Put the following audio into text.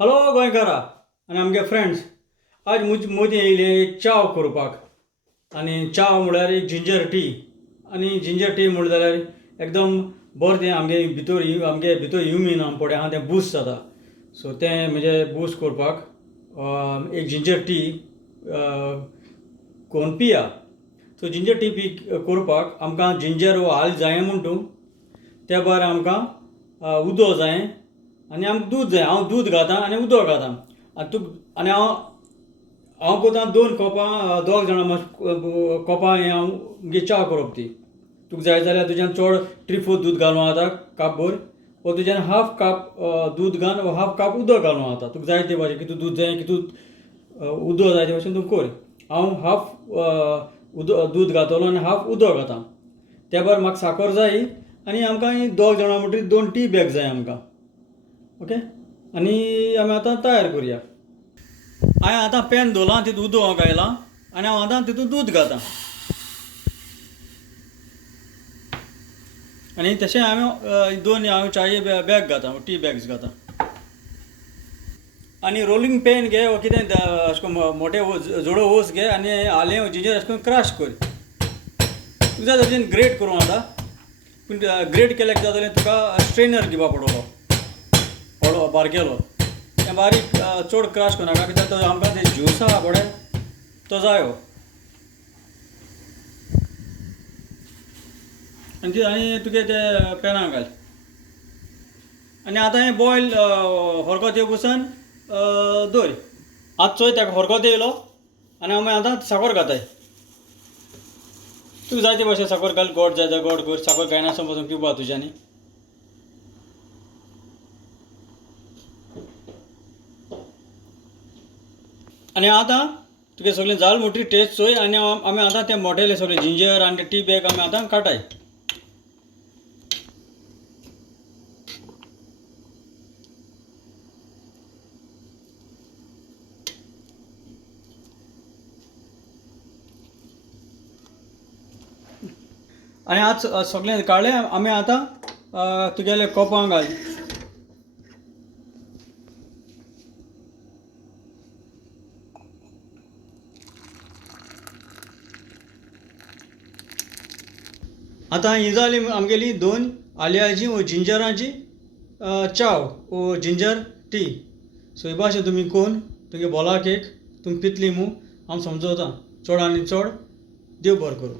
हॅलो गोंयकारा आनी आमगे फ्रेंड्स, आज मोदी येयले एक चाव करपाक आनी चाव म्हळ्यार एक जिंजर टी आनी जिंजर टी म्हणलें जाल्यार एकदम बरें तें आमगे भितर ह्युमीन पळय आहा तें बूस्ट जाता. सो तें म्हणजे बूस्ट करपाक एक जिंजर टी करून पिया. सो जिंजर टी करपाक आमकां जिंजर वो हाल जाय म्हूण तूं त्या भायर आमकां उदक जाय आनी आमकां दूद जाय. हांव दूद घातां आनी उदक घातां आनी हांव करतां 2 कपां, दोग जाणां कपां हें हांव मुगे च्या करप ती. तुका जाय जाल्यार तुज्यान चड 3/4 दूद घालूं जाता काप भर, वा तुज्यान हाफ कप दूद घाल वा हाफ कप उदक घालूं जाता. तुका जाय ते भाशेन कितू दूद जाय कितू उदक जाय ते भाशेन तूं कर. हांव हाफ दूद घातलो आनी हाफ उदक घातां. त्या भायर म्हाका साकर जाय आनी आमकां दोग जाणां म्हणटरी 2 टी बॅग जाय आमकां. ओके, आनी आमी आतां तयार करुया. हांवें आतां पॅन दवरलां, तितूंत उदक घायलां आनी हांव आतां तितूंत दूद घातां. आनी तशें हांवें 2 च्याये बॅग घातां, टी बॅग्स घातां. आनी रोलिंग पॅन घे वा कितें अशें करून मोठे जोडो वोस घे आनी आलें जिंजर अशें करून क्रश कर. तुका जाय तशें ग्रेट करूं जाता, पूण ग्रेट केलें कितें जातलें तुका स्ट्रेनर दिवपा पडटलो व्हडलो बारकेलो. तें बारीक चड क्रश करनाका, कित्याक आमकां तें ज्यूस आहा पळय तो जायो. आनी तुगे ते पॅनाक घाल आनी आतां हें बॉयल हरको येवं पसून दवर. आतां चोय ताका हरको येयलो आनी आमी आतां साकर घाताय. तुका जाय ते भाशेन साकर घाल, गोड जाय जाल्यार गोड कर, साकर जायनासतना पासून पिवपा तुज्यांनी. आनी आतां तुगे सगळें जाल म्हणटरी टेस्ट चोय आनी आमी आतां तें मोठेलें सगळें जिंजर आनी टी बॅग आमी आतां काडटाय. आनी आतां सगळें काडलें आमी आतां तुगेले कपां घाल. आतां ही जाली आमगेली 2 आल्याची वो जिंजराची चाव वो जिंजर टी. सो हे भाशेन तुमी करून तुगे भलाक एक तुमी पितली मू हांव समजोता. चड आनी चड देव बरें करूं.